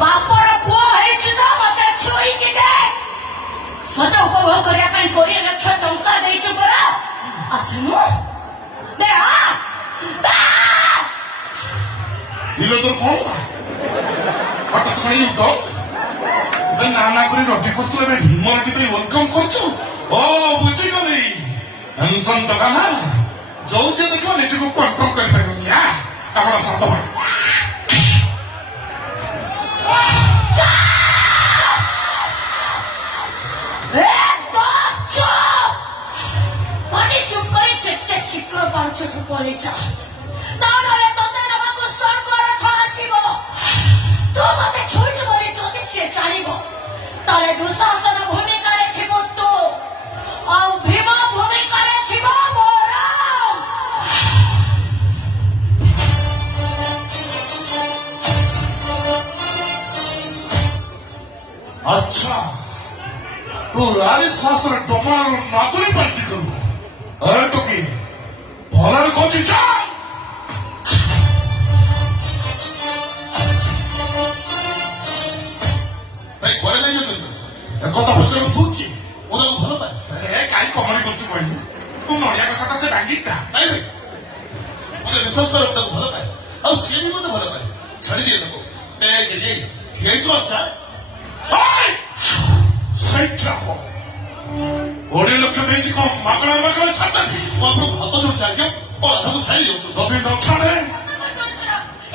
ବାପର ପୁଅ ହେଇଛି ତ ମତେ ଛୁଇଁକି ଦେ। ମତେ ଉପଭୋଗ କରିବା ପାଇଁ 20 ଲକ୍ଷ ଟଙ୍କା ଦେଇଛୁ ପରା। ଆସୁନୁ ବେ ଇଲୋ ତୋର କଣ ହଠାତ୍ କାହିଁ ଉଠ ଏବେ ନା କରି ରଟି କରୁଥିଲୁ ଏବେ ଭୀମର ଟିକେ ୱେଲକମ୍ କରୁଛୁ। ଓ ବୁଝିଗଲି ଟେନସନ୍ ଟଙ୍କା ନା ଯୋଉ ଯିଏ ଦେଖିବ ନିଜକୁ କଣ୍ଟ୍ରୋଲ କରିପାରିବନି। ଆପଣ ସାତ ଚୁପ୍ କରି ଯେତେ ଶୀଘ୍ର ପାରୁଛଠୁ ପଳେଇ ଯା। ନହେଲେ ତତେ ନେବାକୁ ସ୍ୱର୍ଗର ରଥ ଆସିବ। ତୁ ମତେ ଛୁଇଁଛୁ ବୋଲି ଯଦି ସିଏ ଜାଣିବ ତାହେଲେ ଦୁଃଶାସନ ଭୂମିକାରେ ଥିବ ତୁ ଆଉ ଭୀମ ଭୂମିକାରେ ଥିବ ମୋର। ଆଚ୍ଛା ତୁ ରାଣୀ ଶାସନ ଡମାର ନାଗୁଳି ପାର୍ଟି କରୁ। अरे टोकी भलर कोची जा भाई कोरे नहीं जो कथा पचार तू कि ओरा को भलो पाए ए काई कमरी करछु कहलु तू नडिया गछटा से बांगीटा नहीं भाई मुझे रिसर्च कर ओटा को भलो पाए और से भी मुझे भलो पाए छाड़ी दिए नको मैं के लिए ठीक जो अच्छा ओए सही चाहो 20 ଲକ୍ଷ ଦେଇଛି କଣ ମାଗଣା ମାଗଣା ଛାଡିଦେବି। ମୁଁ ଆପଣଙ୍କୁ ହାତ ଯୋଡି ଛାଡିଦିଅ ଓ ରାଧାକୁ ଛାଡି ଦିଅନ୍ତୁ। ଯଦି ନ ଛାଡେ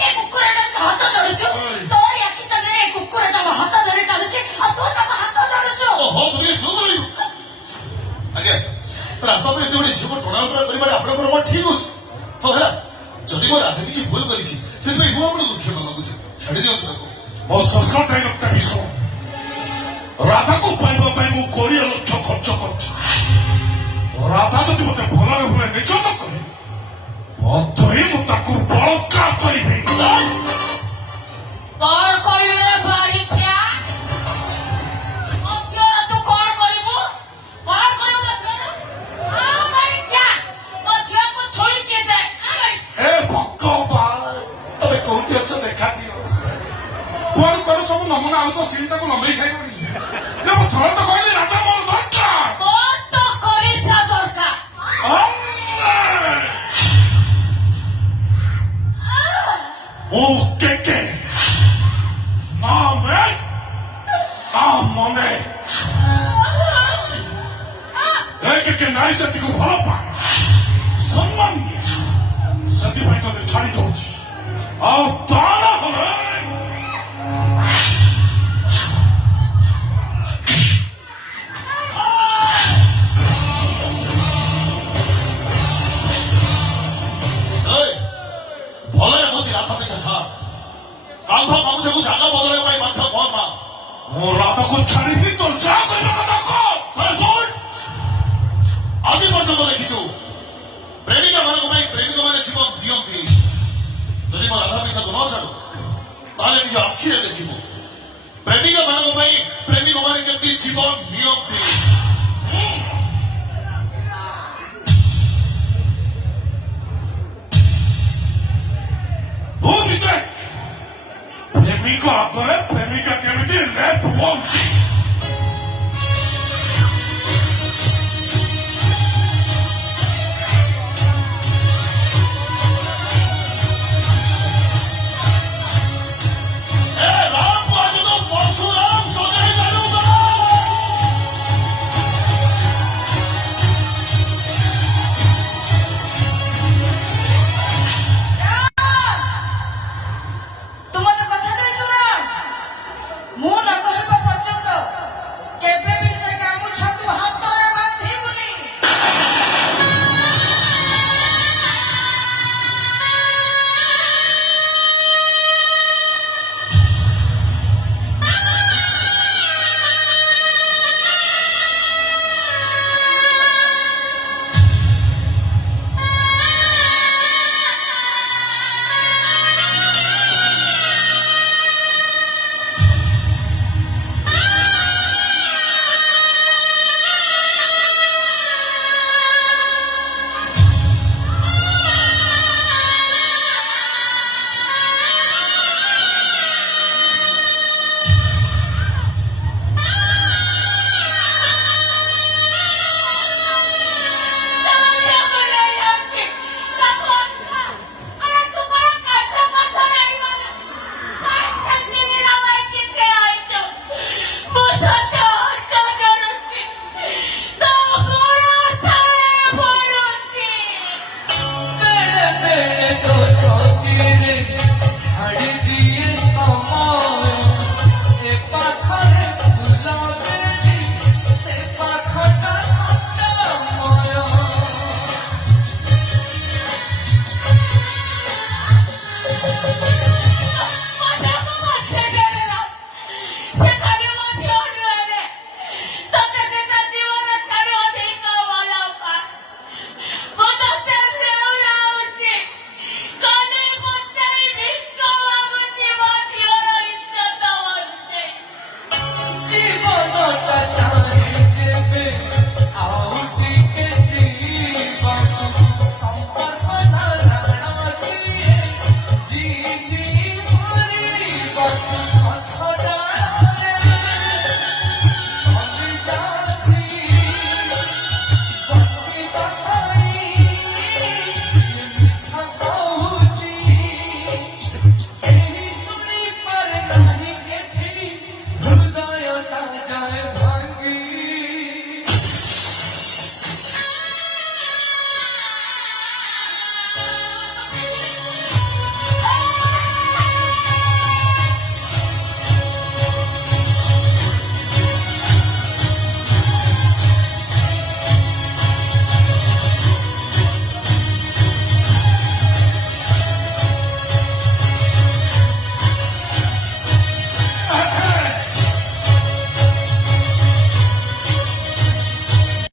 ଏ କୁକୁରଟା ହାତ ଧରୁଛୁ। ତୋରି ଆଖି ସାମ୍ନାରେ ଏ କୁକୁରଟା ମୋ ହାତ ଧରି ଟାଣୁଛି ଆଉ ତୁ ତାକୁ ହାତ ଧରୁଛୁ। ଓହୋ ତୁମେ ଝିଅ ଧରିବୁ ଆଜ୍ଞା ରାସ୍ତା ଉପରେ ଏତେ ଗୋଟେ ଝିଅକୁ ଟଣାଉଟଣା କରିବାଟା ଆପଣଙ୍କର କ'ଣ ଠିକ ଅଛି? ହଉ ହେଲା ଯଦି ମୋ ରାଧା କିଛି ଭୁଲ କରିଛି ସେଥିପାଇଁ ମୁଁ ଆପଣଙ୍କୁ କ୍ଷମା ମାଗୁଛି ଛାଡି ଦିଅନ୍ତୁ ତାକୁ। ମୋ ଶେଷ ଡାଇଲଗଟା ବିଷ ରାଧାକୁ ପାଇବା ପାଇଁ ମୁଁ 20 ଲକ୍ଷ ଖର୍ଚ୍ଚ କରୁଛି। ରାଧା ଯଦି ମତେ ଭଲରେ ଭୁଲେ ନିଜ ନ କରେ ମତେ ହିଁ ମୁଁ ତାକୁ ବଳତ୍କାର କରିବି। କଣ କହିଲୁ ରେ ବାରିଖିଆ? ତୁ କଣ କରିବୁ? କଣ କରିବୁ ବାରିଖିଆ? ମୋ ଝିଅକୁ ଛୁଇଁକି ଦେ। ଏ ଭଗବାନ ତମେ କୋଉଠି ଅଛ ଦେଖା ଦିଅ। କୁଆଡୁ କୁଆଡୁ ସବୁ ନମୁନା ଆଣୁଛ ସିଲିଟାକୁ ଲମ୍ବେଇ ସାରିବନି। ମୁଁ ଥରେ ତ କହିଲି ରାଧା ମୋର ଦରକାର। ମୋର ତ କରିଛା ଦରକାର। O que Name Amone que ନାଇଁ ସେତିକୁ ଭଲ ପାଏ ସମ୍ମାନ ଦିଏ ସେଥିପାଇଁ ତତେ ଛାଡ଼ି ଦଉଛି। ଆଉ ତାର ହେଲେ ଭଲରେ କହୁଛି ରାଧା ପିଛା ଛାଡ଼ କାନ୍ଧ ମାଗୁଛକୁ ଜାଗା ବଦଳାଇବା ପାଇଁ ବାଧ୍ୟ କର ନା। ମୁଁ ରାଧାକୁ ଛାଡ଼ିବି ତୋର ଯାହା କରିବା କଥା କର। ଶୁଣ ଆଜି ପର୍ଯ୍ୟନ୍ତ ଦେଖିଛୁ ପ୍ରେମିକା ମାନଙ୍କ ପାଇଁ ପ୍ରେମିକ ମାନେ ଜୀବନ ଦିଅନ୍ତି। ଯଦି ମୋ ରାଧା ପିଛାକୁ ନ ଛାଡୁ ତାହେଲେ ନିଜ ଆଖିରେ ଦେଖିବୁ ପ୍ରେମିକା ମାନଙ୍କ ପାଇଁ ପ୍ରେମିକ ମାନେ କେମିତି ଜୀବନ ନିଅନ୍ତି। ପ୍ରେମିକ ଆଗରେ ପ୍ରେମିକା କେମିତି ରେପ୍ ହୁଅନ୍ତି।